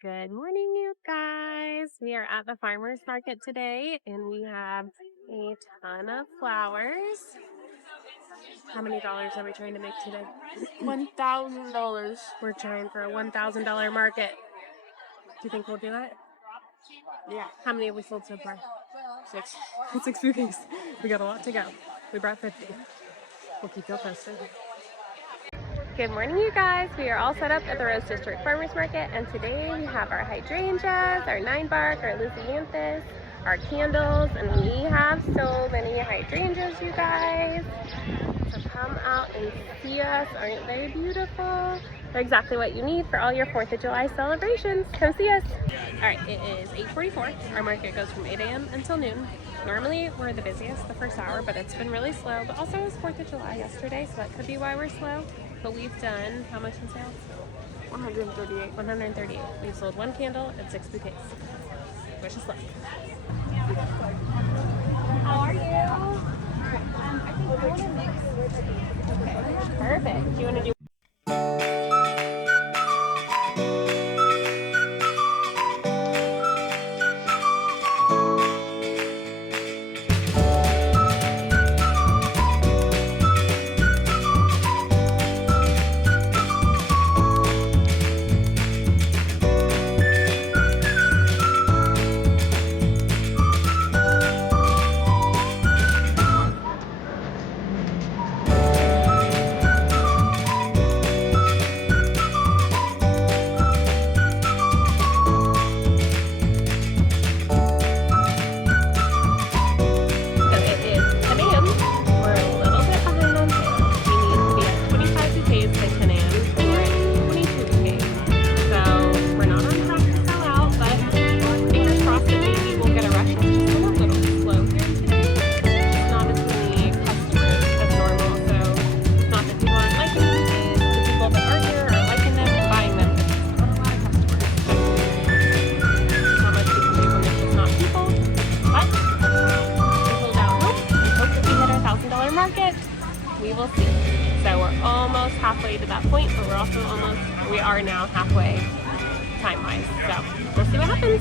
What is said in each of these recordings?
Good morning, you guys. We are at the farmer's market today and we have a ton of flowers. How many dollars are we trying to make today? $1,000. We're trying for a $1,000 market. Do you think we'll do it? Yeah. How many have we sold so far? 6. 6 bouquets. We got a lot to go. We brought 50. We'll keep you posted. Good morning, you guys. We are all set up at the Rose District Farmers Market, and today we have our hydrangeas, our 9-bark, our leucanthus, our candles, and we have so many hydrangeas, you guys. So come out and see us. Aren't they beautiful? They're exactly what you need for all your 4th of July celebrations. Come see us. All right, it is 8:44. Our market goes from 8 a.m. until noon. Normally, we're the busiest the first hour, but it's been really slow. But also, it was 4th of July yesterday, so that could be why we're slow. But we've done, how much in sales? 138. 138. We've sold 1 candle and 6 bouquets. Wish us luck. How are you? I think I want to mix. Okay, perfect. Do you want to do market? We will see. So we're almost halfway to that point, but we are now halfway time-wise. So we'll see what happens.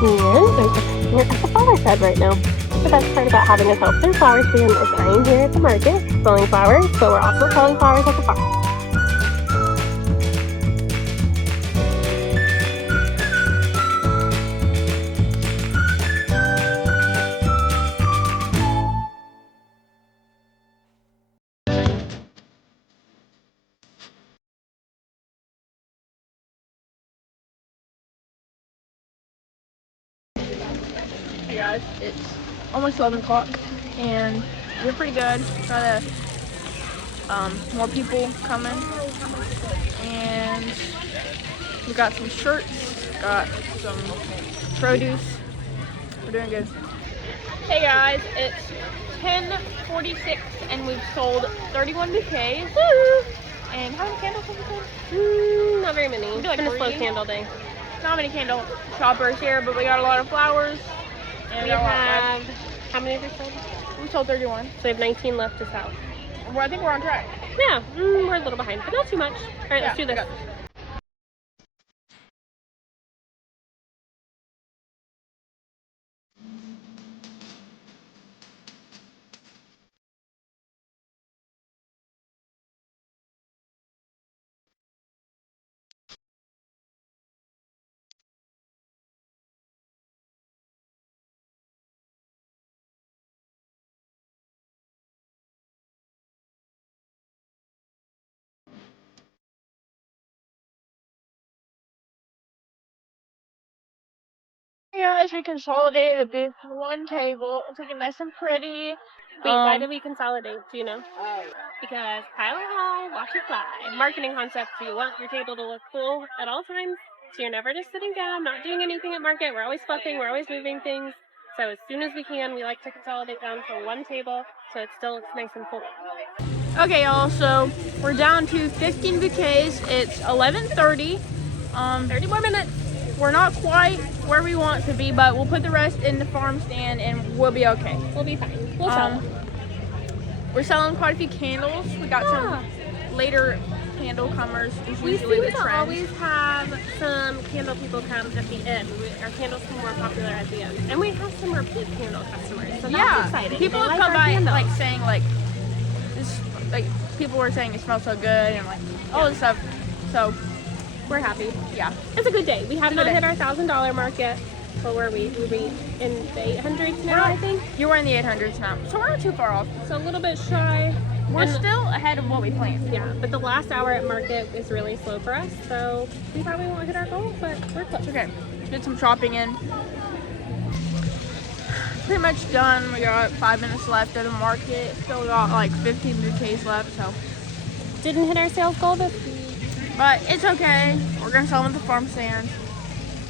And we're at the flower shed right now. The best part about having a healthcare flower stand is I am here at the market selling flowers, but we're also selling flowers at the farm. Hey guys, it's almost 11 o'clock and we're pretty good. Got more people coming and we got some shirts, got some produce. We're doing good. Hey guys, it's 10:46 and we've sold 31 bouquets. Woo! And how many candles have we sold? Not very many. We do like it's been a slow 3. candle day. Not many candle shoppers here, but we got a lot of flowers. And We have, how many have we sold? we sold 31. So we have 19 left to sell. Well, I think we're on track. Yeah, we're a little behind, but not too much. All right, let's do this. Yeah, as we consolidated a big one table, it's looking nice and pretty. Wait, why did we consolidate? Do you know? Because pile it high, watch it fly. Marketing concept, so you want your table to look cool at all times. So you're never just sitting down, not doing anything at market. We're always fluffing, we're always moving things. So as soon as we can, we like to consolidate down to one table so it still looks nice and full. Okay, y'all, so we're down to 15 bouquets. It's 11:30. 30 more minutes. We're not quite where we want to be, but we'll put the rest in the farm stand and we'll be okay. We'll be fine. We'll sell them. We're selling quite a few candles. We got some later candle comers. Is We usually seem the to trend. always have some candle people come at the end. Our candles become more popular at the end. And we have some repeat candle customers, so that's exciting. People They have like come our by candles. like saying like this, like people were saying it smells so good and like all this stuff. So We're happy. yeah, It's a good day. We have It's a not good hit our $1,000 mark yet. But were we? We were in the 800s now, I think. you were in the 800s now, so we're not too far off. So a little bit shy. We're And- still ahead of what we planned. Yeah, but the last hour at market is really slow for us, so we probably won't hit our goal, but we're close. It's okay. Did some shopping in. Pretty much done. We got 5 minutes left at the market. Still got like 15 bouquets left, so. Didn't hit our sales goal this week. But it's okay. We're gonna sell them at the farm stand.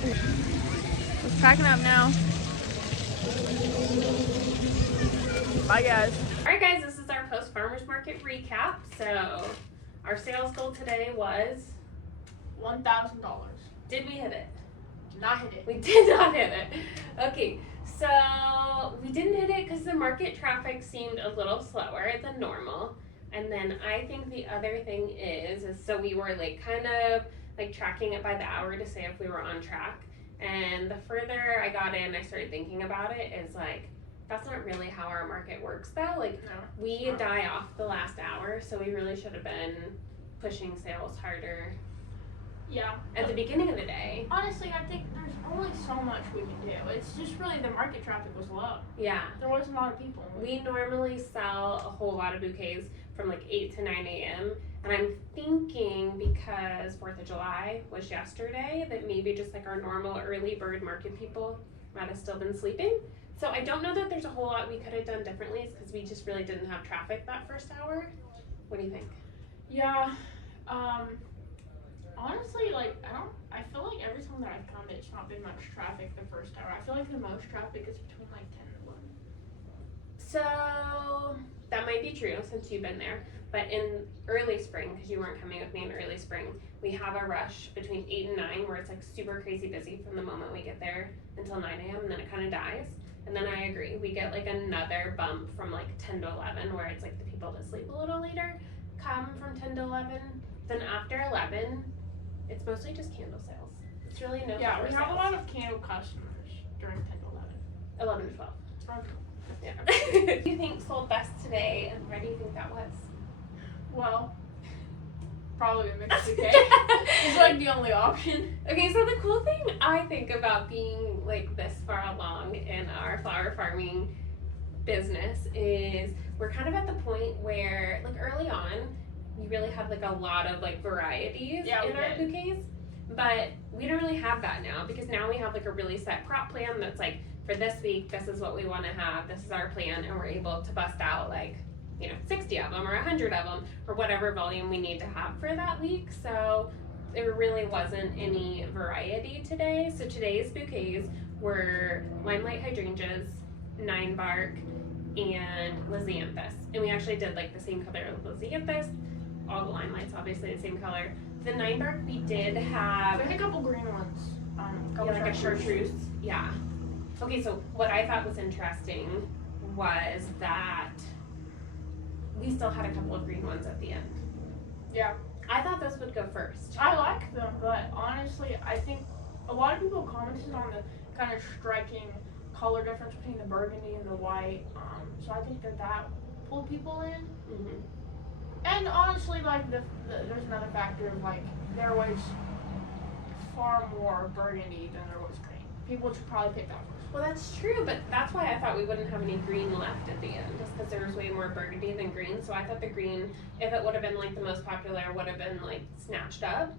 Just packing up now. Bye guys. Alright guys, this is our post-farmers market recap. So, our sales goal today was, $1,000. did we hit it? Not hit it. We did not hit it. Okay, so we didn't hit it because the market traffic seemed a little slower than normal. And then I think the other thing is so we were like kind of like tracking it by the hour to say if we were on track. And the further I got in, I started thinking about it, is like, that's not really how our market works though. Like, we die off the last hour, so we really should have been pushing sales harder Yeah. at the beginning of the day. Honestly, I think there's only so much we can do. It's just really the market traffic was low. Yeah. There wasn't a lot of people. We normally sell a whole lot of bouquets from like 8 to 9 a.m. And I'm thinking because 4th of July was yesterday that maybe just like our normal early bird market people might have still been sleeping. So I don't know that there's a whole lot we could have done differently because we just really didn't have traffic that first hour. What do you think? Yeah. Honestly, like, I feel like every time that I've come, it's not been much traffic the first hour. I feel like the most traffic is between like 10 and 11. So that might be true since you've been there. But in early spring, because you weren't coming with me in early spring, we have a rush between 8 and 9 where it's like super crazy busy from the moment we get there until 9 a.m. and then it kind of dies. And then I agree, we get like another bump from like 10 to 11 where it's like the people that sleep a little later come from 10 to 11. Then after 11, it's mostly just candle sales. It's really no Yeah, flower we have a sales. lot of candle customers during 10 to 11. 11 to 12. Okay. Yeah. Who do you think sold best today and where do you think that was? Well, probably a mixed bouquet. It's like the only option. Okay, so the cool thing I think about being like this far along in our flower farming business is we're kind of at the point where like early on we really had like a lot of like varieties in our bouquets, but we don't really have that now because now we have like a really set crop plan that's like for this week this is what we want to have, this is our plan, and we're able to bust out like 60 of them or 100 of them or whatever volume we need to have for that week. So there really wasn't any variety today. So today's bouquets were limelight hydrangeas, 9-bark, and lisianthus. And we actually did like the same color of lisianthus. All the limelights obviously the same color. The 9-bark we did have. There's a couple green ones. Like a chartreuse. Yeah. Okay, so what I thought was interesting was that we still had a couple of green ones at the end. Yeah. I thought those would go first. I like them, but honestly, I think a lot of people commented on the kind of striking color difference between the burgundy and the white. So I think that pulled people in. Mm-hmm. And honestly, like there's another factor of like there was far more burgundy than there was green. People should probably pick that first. Well, that's true, but that's why I thought we wouldn't have any green left at the end, just because there was way more burgundy than green. So I thought the green, if it would have been like the most popular, would have been like snatched up.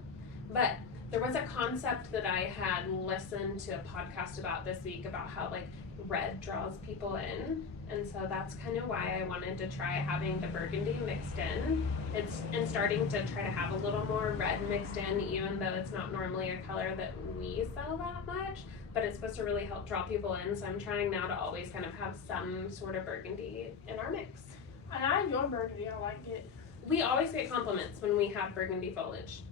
But there was a concept that I had listened to a podcast about this week about how like red draws people in. And so that's kind of why I wanted to try having the burgundy mixed in. And starting to try to have a little more red mixed in, even though it's not normally a color that we sell that much. But it's supposed to really help draw people in. So I'm trying now to always kind of have some sort of burgundy in our mix. And I enjoy burgundy. I like it. We always get compliments when we have burgundy foliage.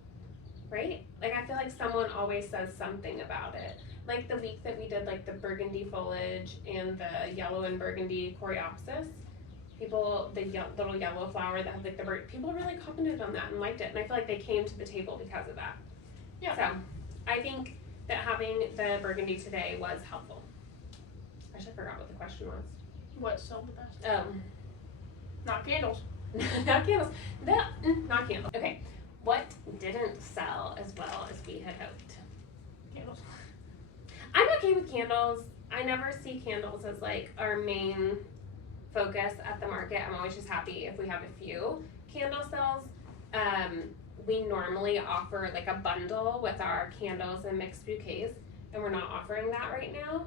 right? Like I feel like someone always says something about it. Like the week that we did like the burgundy foliage and the yellow and burgundy coreopsis, people, the little yellow flower that had like the bird, people really commented on that and liked it, and I feel like they came to the table because of that. Yeah. So I think that having the burgundy today was helpful. I should forgot what the question was. What sold the best? Not candles. Not candles. Not candles. Okay. What didn't sell as well as we had hoped? Candles. I'm okay with candles. I never see candles as like our main focus at the market. I'm always just happy if we have a few candle sales. We normally offer like a bundle with our candles and mixed bouquets, and we're not offering that right now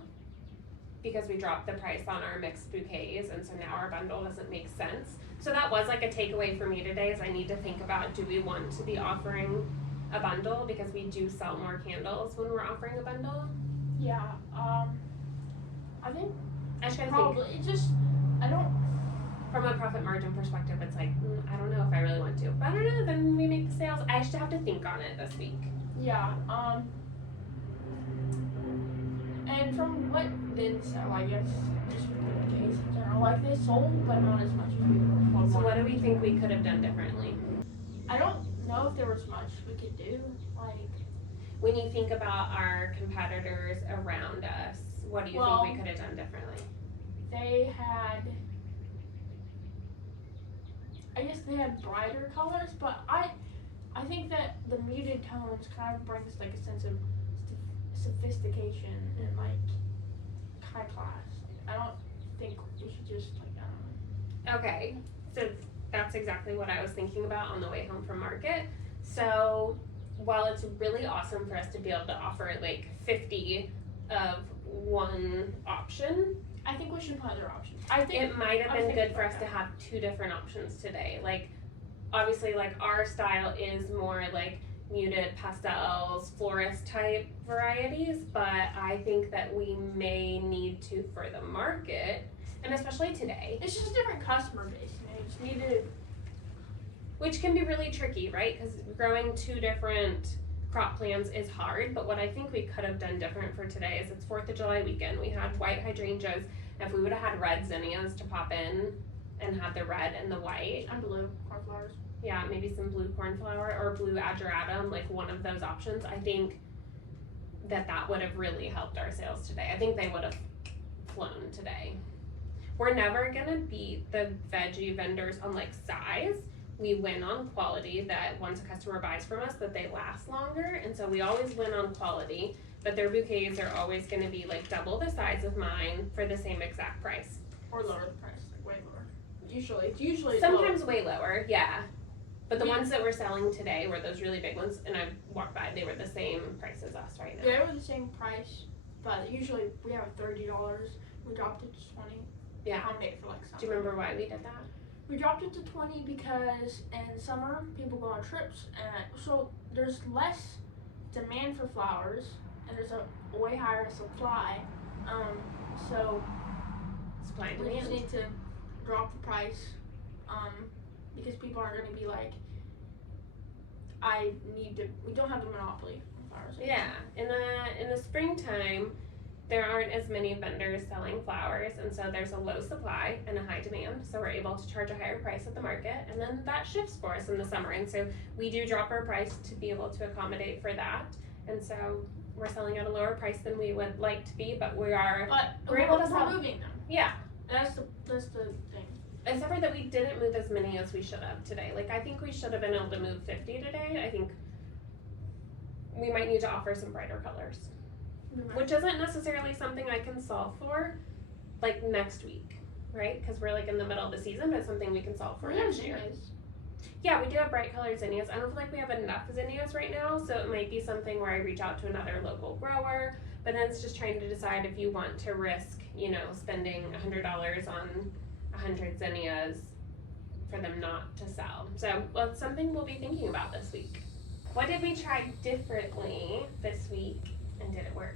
because we dropped the price on our mixed bouquets, and so now our bundle doesn't make sense. So that was like a takeaway for me today, is I need to think about, do we want to be offering a bundle, because we do sell more candles when we're offering a bundle. Yeah, I think I just gotta probably, think. it just, I don't, From a profit margin perspective, it's like, I don't know if I really want to. But I don't know, then we make the sales. I just have to think on it this week. yeah, and from what did sell, I guess, just the case in general, like they sold, but not as much as we would. So what do we think we could have done differently? I don't know if there was much we could do, like. When you think about our competitors around us, what do you think we could have done differently? They had, I guess they had brighter colors, but I think that the muted tones kind of brings like a sense of sophistication and like high class. I don't think we should just like, I don't know. Okay, so that's exactly what I was thinking about on the way home from market. So while it's really awesome for us to be able to offer like 50 of one option, I think we should find other options. I think it might have been good for us to have 2 different options today. Like, obviously, like our style is more like muted pastels, florist type varieties, but I think that we may need to, for the market, and especially today. It's just a different customer base, and it just needed. Which can be really tricky, right? Because growing 2 different crop plans is hard, but what I think we could have done different for today is it's 4th of July weekend. We had white hydrangeas. If we would have had red zinnias to pop in and had the red and the white. And blue cornflowers. Yeah, maybe some blue cornflower or blue ageratum, like one of those options. I think that would have really helped our sales today. I think they would have flown today. We're never gonna beat the veggie vendors on like size. We win on quality, that once a customer buys from us that they last longer, and so we always win on quality, but their bouquets are always gonna be like double the size of mine for the same exact price. Or lower the price, like way lower. Usually sometimes lower. Way lower, yeah. But the ones that we're selling today were those really big ones, and I walked by, they were the same price as us right now. Yeah, they were the same price, but usually we have $30. We dropped it to 20. Yeah. Accommodate for like summer. Do you remember why we did that? We dropped it to 20 because in summer people go on trips, and so there's less demand for flowers, and there's a way higher supply. So Supply and we demand. just need to drop the price, because people aren't going to be like, we don't have the monopoly on flowers. Yeah, in the springtime, there aren't as many vendors selling flowers, and so there's a low supply and a high demand, so we're able to charge a higher price at the market, and then that shifts for us in the summer, and so we do drop our price to be able to accommodate for that, and so we're selling at a lower price than we would like to be, but we're able to sell. We're moving them. Yeah. That's the thing. Except for that we didn't move as many as we should have today. Like, I think we should have been able to move 50 today. I think we might need to offer some brighter colors. Which isn't necessarily something I can solve for, like, next week, right? Because we're, like, in the middle of the season, but it's something we can solve for next year. Yeah, we do have bright colored zinnias. I don't feel like we have enough zinnias right now, so it might be something where I reach out to another local grower, but then it's just trying to decide if you want to risk, spending $100 on 100 zinnias for them not to sell. So, well, it's something we'll be thinking about this week. What did we try differently this week, and did it work?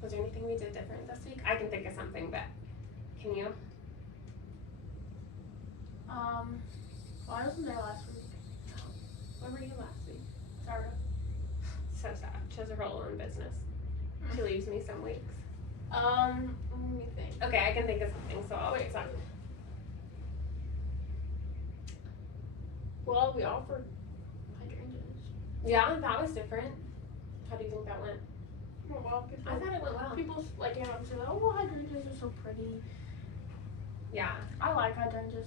Was there anything we did different this week? I can think of something, but can you? Well, I wasn't there last week. Where were you last week? Sorry. so sad. She has a whole own business. She leaves me some weeks. Let me think. Okay, I can think of something, so I'll wait. Well, we offered hydrangeas. Yeah, that was different. How do you think that went? Well, people, I thought it went well. people like came up and said, "Oh, hydrangeas are so pretty." Yeah, I like hydrangeas.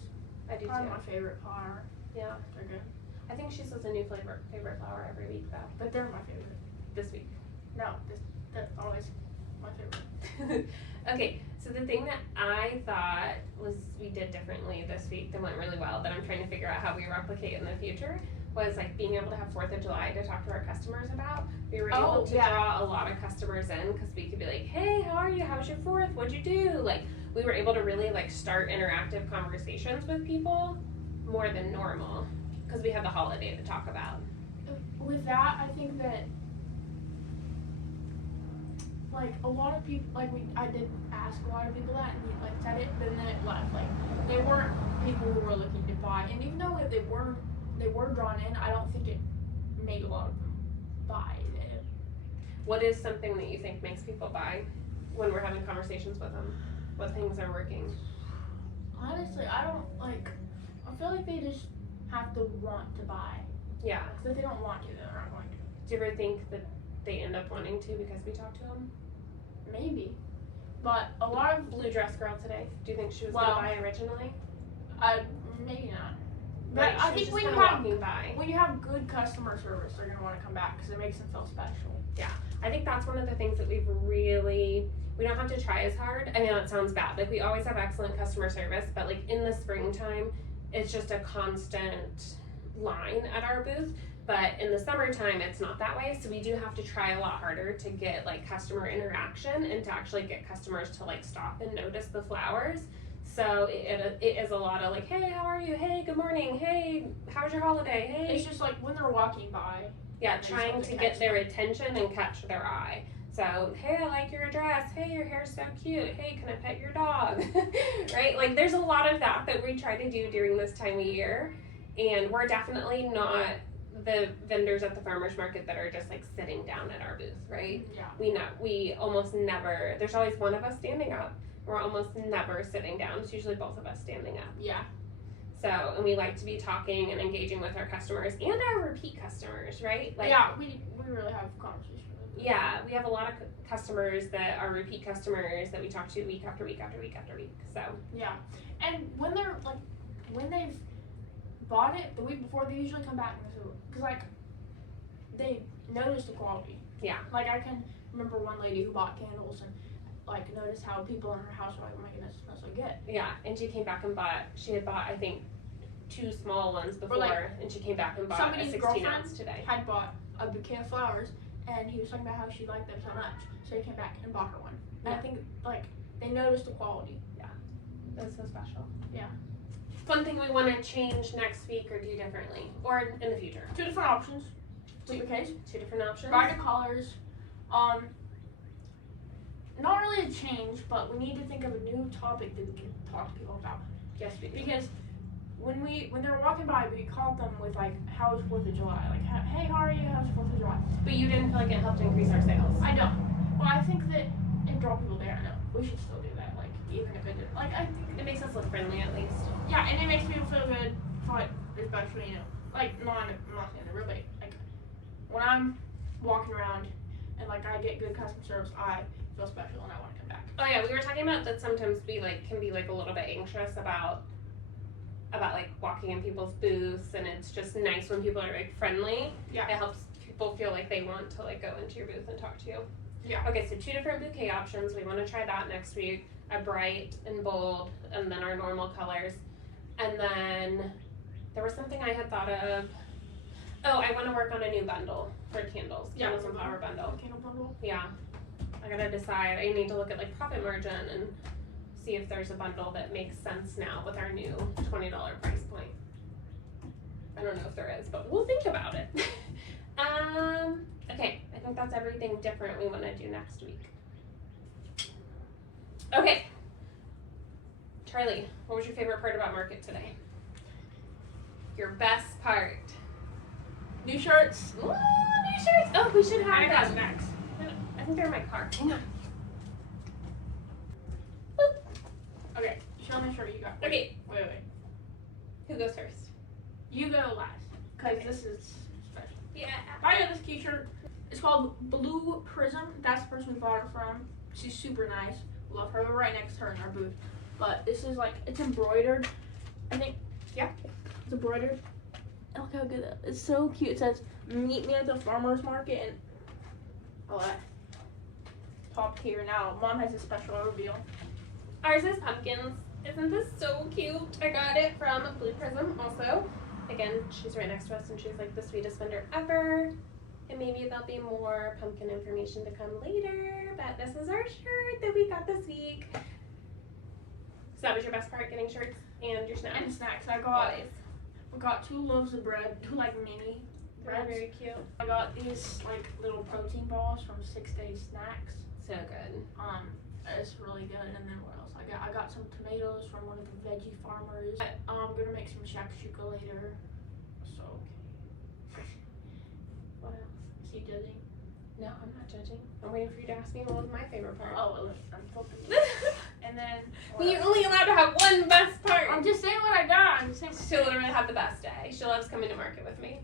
I do Probably too. my favorite flower. Yeah, They're good, I think she says a new favorite flower every week though. but they're my favorite. This week. No, they're always my favorite. Okay, so the thing that I thought was we did differently this week that went really well that I'm trying to figure out how we replicate in the future was like being able to have 4th of July to talk to our customers about. We were able to draw a lot of customers in because we could be like, hey, how are you? How was your 4th? What'd you do? Like we were able to really like start interactive conversations with people more than normal because we had the holiday to talk about. With that, I think that like a lot of people, like I did ask a lot of people that, and he like said it, but then it left. Like they weren't people who were looking to buy, and even though they were drawn in, I don't think it made a lot of them buy it. What is something that you think makes people buy when we're having conversations with them? What things are working? Honestly, I don't like. I feel like they just have to want to buy. Yeah. Because if they don't want to, they're not going to. Do you ever think that they end up wanting to because we talked to them? Maybe, but a lot of Blue dress girl today. Do you think she was Well, gonna buy originally? maybe not. Right, But I she was think just when you kinda have walking by. when you have good customer service, they're gonna want to come back because it makes them feel special. I think that's one of the things that we don't have to try as hard. I mean, that sounds bad. Like we always have excellent customer service, but like in the springtime, it's just a constant line at our booth. But in the summertime, it's not that way. So we do have to try a lot harder to get like customer interaction and to actually get customers to like stop and notice the flowers. So it is a lot of like, hey, how are you? Hey, good morning. Hey, how was your holiday? Hey. It's just like when they're walking by. Yeah, trying to get their attention and catch their eye. So, hey, I like your dress. Hey, your hair's so cute. Hey, can I pet your dog? Right? Like, there's a lot of that we try to do during this time of year. And we're definitely not the vendors at the farmer's market that are just like sitting down at our booth, right? Yeah. We almost never, there's always one of us standing up. We're almost never sitting down. It's usually both of us standing up. Yeah. So, and we like to be talking and engaging with our customers and our repeat customers, right? Like, yeah, we really have conversations with them. Yeah, we have a lot of customers that are repeat customers that we talk to week after week after week after week. So yeah, and when they're like, when they've bought it the week before, they usually come back and because like they notice the quality. Yeah. Like I can remember one lady who bought candles and like noticed how people in her house were like, oh my goodness, it smells so good. Yeah, and she came back and she had bought I think 2 small ones before, and she came back and bought a 16 ounce today. Had bought a bouquet of flowers, and he was talking about how she liked them so much, so he came back and bought her one. And I think like they noticed the quality. Yeah, that's so special. Yeah. One thing we want to change next week or do differently, or in the future. 2 different options. Bouquets. 2 different options. Brighter colors. Not really a change, but we need to think of a new topic that we can talk to people about. Yes, we do. Because when they were walking by, we called them with like, "How was 4th of July?" Like, "Hey, how are you? How's 4th of July?" But you didn't feel like it helped increase our sales. I don't. Well, I think that it brought people there. No, we should still do that. Like, even if it didn't. Like, I think it makes us look friendly at least. Yeah, and it makes people feel good. But especially, like, I'm not saying the real big. Like, when I'm walking around and like I get good customer service, I feel special and I want to come back. Oh yeah, we were talking about that sometimes we like can be like a little bit anxious about like walking in people's booths, and it's just nice when people are like friendly. Yeah. It helps people feel like they want to like go into your booth and talk to you. Yeah. Okay, so 2 different bouquet options. We want to try that next week. A bright and bold, and then our normal colors. And then there was something I had thought of. Oh, I want to work on a new bundle for candles. Candles and flower bundle. Candle bundle. Yeah. I gotta decide. I need to look at like profit margin and see if there's a bundle that makes sense now with our new $20 price point. I don't know if there is, but we'll think about it. Okay, I think that's everything different we want to do next week. Okay. Charlie, what was your favorite part about market today? Your best part. New shirts. Ooh, new shirts. Oh, we should And I have got them. snacks. I think they're in my car. Hang on. Okay, show me a shirt you got. Okay. Wait. Who goes first? You go last, because Okay. this is special. Yeah. I got this t-shirt. It's called Blue Prism. That's the person we bought it from. She's super nice. Love her. We're right next to her in our booth. But this is like, it's embroidered. I think, yeah, it's embroidered. Look how good that is. It's so cute. It says, meet me at the farmer's market, and all that. Top tier. Now, Mom has a special reveal. Ours is pumpkins. Isn't this so cute? I got it from Blue Prism also. Again, she's right next to us and she's like the sweetest vendor ever. And maybe there'll be more pumpkin information to come later. But this is our shirt that we got this week. So that was your best part, getting shirts and your snacks? And snacks. Always. We got 2 loaves of bread, 2 like mini They're breads. very cute. I got these like little protein balls from 6 Day Snacks. So good. It's really good. And then what else? I got some tomatoes from one of the veggie farmers. I'm gonna make some shakshuka later. So What else? is he judging? No, I'm not judging. I'm waiting for you to ask me what was my favorite part. Oh, well, I'm flipping. And then You're only allowed to have one best part. I'm just saying what I got. I'm just saying. She'll literally have the best day. She loves coming to market with me.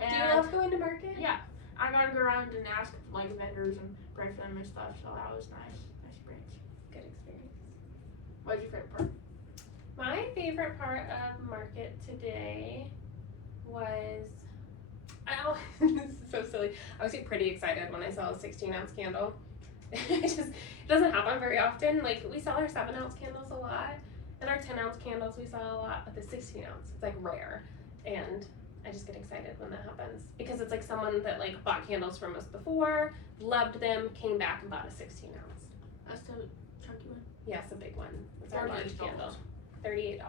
And Do you love going to market? yeah, I gotta go around and ask like vendors and bread for them and stuff. So that was nice. Nice experience. Good experience. What was your favorite part? My favorite part of market today was, this is so silly. I was pretty excited when I saw a 16-ounce candle. It doesn't happen very often. Like, we sell our 7-ounce candles a lot, and our 10-ounce candles we sell a lot, but the 16-ounce, it's like rare. And I just get excited when that happens because it's like someone that like bought candles from us before, loved them, came back and bought a 16-ounce. That's the chunky one. Yeah, it's a big one. It's our large $38. candle. $38.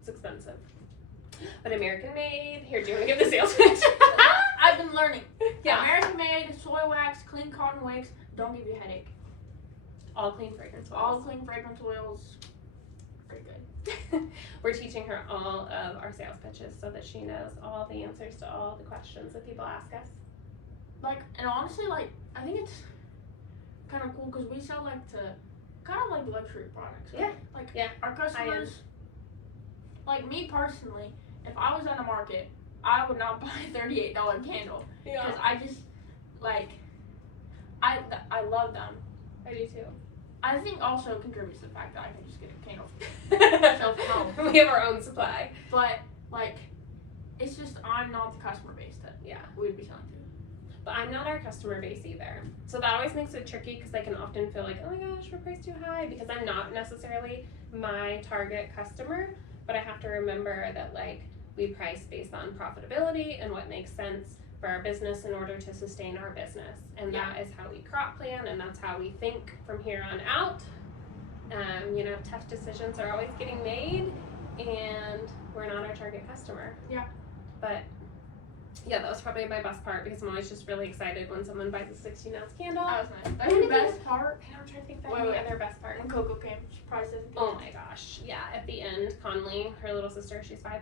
It's expensive. But American made. Here, do you want to give the sales pitch? I've been learning. Yeah. American made, soy wax, clean cotton wicks, don't give you a headache. All clean fragrance oils. All clean fragrance oils. Pretty good. We're teaching her all of our sales pitches so that she knows all the answers to all the questions that people ask us. Like, and honestly, like, I think it's kind of cool because we sell like to kind of like luxury products. Yeah. Like, Yeah. our customers, like me personally, if I was at a market, I would not buy a $38 candle because I just like I love them. I do too. I think also contributes to the fact that I can just get a candle myself at home. We have our own supply. But like, it's just I'm not the customer base that we'd be selling to. But I'm not our customer base either. So that always makes it tricky because I can often feel like, oh my gosh, we're priced too high because I'm not necessarily my target customer. But I have to remember that like we price based on profitability and what makes sense for our business in order to sustain our business. And that is how we crop plan and that's how we think from here on out. You know, tough decisions are always getting made and we're not our target customer. Yeah. But yeah, that was probably my best part because I'm always just really excited when someone buys a 16-ounce candle. That was nice. That's the best part. I'm trying to think of Wait, any wait. other best part. When Coco came, she probably said, Oh my gosh, yeah, at the end, Conley, her little sister, she's 5.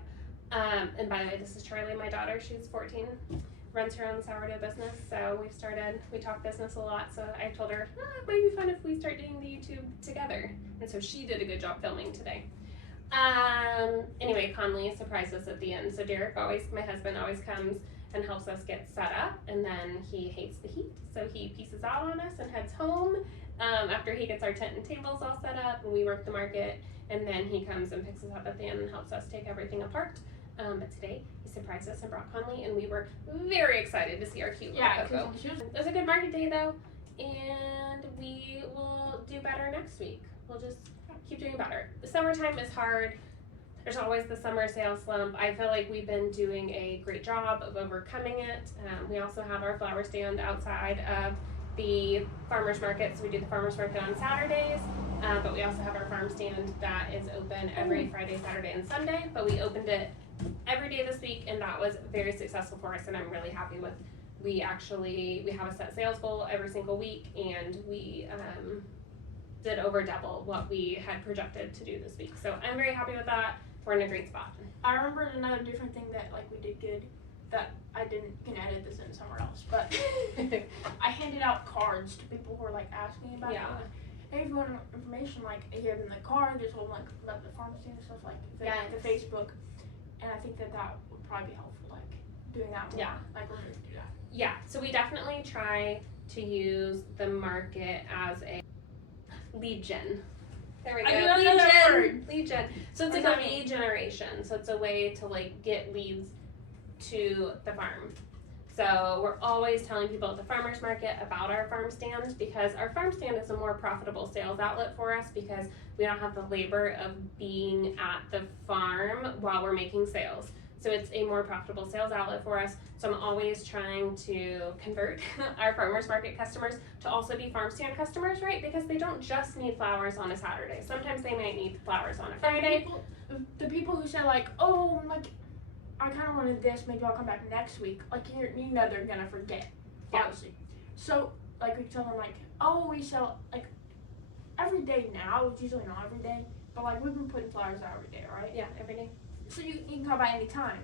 And by the way, this is Charlie, my daughter, she's 14, runs her own sourdough business, so we talk business a lot, so I told her, it might be fun if we start doing the YouTube together. And so she did a good job filming today. Anyway, Conley surprised us at the end, so Derek my husband always comes and helps us get set up, and then he hates the heat, so he pieces out on us and heads home after he gets our tent and tables all set up and we work the market, and then he comes and picks us up at the end and helps us take everything apart. But today he surprised us and brought Conley, and we were very excited to see our cute little Coco. It was a good market day though, and we will do better next week. We'll just keep doing better. The summertime is hard. There's always the summer sales slump. I feel like we've been doing a great job of overcoming it. We also have our flower stand outside of the farmers market, so we do the farmers market on Saturdays, but we also have our farm stand that is open every Friday, Saturday, and Sunday, but we opened it every day this week, and that was very successful for us, and I'm really happy with. We have a set sales goal every single week, and we did over double what we had projected to do this week, so I'm very happy with that. We're in a great spot. I remember another different thing that like we did good that I can edit this in somewhere else, but I handed out cards to people who were like asking about it. Like, hey, if you want information, like I gave them the card, there's whole like about the pharmacy and stuff, like the Facebook, and I think that would probably be helpful, like doing that more. Like we're gonna do that. Yeah, so we definitely try to use the market as a lead gen. There we go. Lead gen. So it's like a lead generation. So it's a way to like get leads to the farm. So we're always telling people at the farmers market about our farm stand, because our farm stand is a more profitable sales outlet for us, because we don't have the labor of being at the farm while we're making sales. So it's a more profitable sales outlet for us. So I'm always trying to convert our farmers market customers to also be farm stand customers, right? Because they don't just need flowers on a Saturday. Sometimes they might need flowers on a Friday. The people who say like, oh, like I kind of wanted this, maybe I'll come back next week. Like you know they're gonna forget, obviously. So like we tell them like, oh, we sell like every day now. It's usually not every day, but like we've been putting flowers out every day, right? Yeah, every day. So you can come by any time,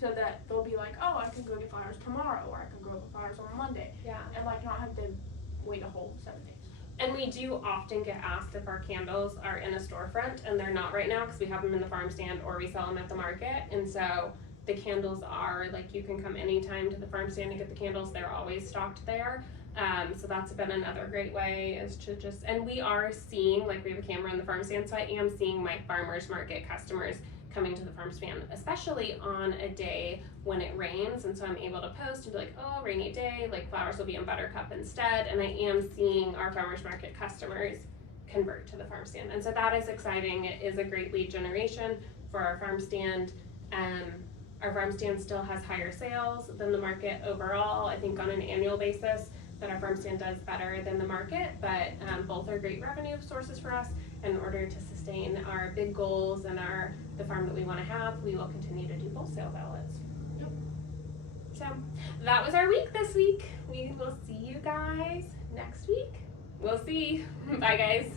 so that they'll be like, oh, I can go get flowers tomorrow, or I can go get flowers on Monday. Yeah. And like not have to wait a whole 7 days. And we do often get asked if our candles are in a storefront, and they're not right now because we have them in the farm stand or we sell them at the market. And so the candles are like, you can come anytime to the farm stand and get the candles. They're always stocked there. So that's been another great way, is to just, and we are seeing, like we have a camera in the farm stand, so I am seeing my farmers market customers coming to the farm stand, especially on a day when it rains. And so I'm able to post and be like, oh, rainy day, like flowers will be in Buttercup instead. And I am seeing our farmers market customers convert to the farm stand. And so that is exciting. It is a great lead generation for our farm stand. Our farm stand still has higher sales than the market overall. I think on an annual basis that our farm stand does better than the market, but both are great revenue sources for us. In order to sustain our big goals and the farm that we want to have, we will continue to do both sales outlets. Yep. So that was our week this week. We will see you guys next week. We'll see. Bye, guys.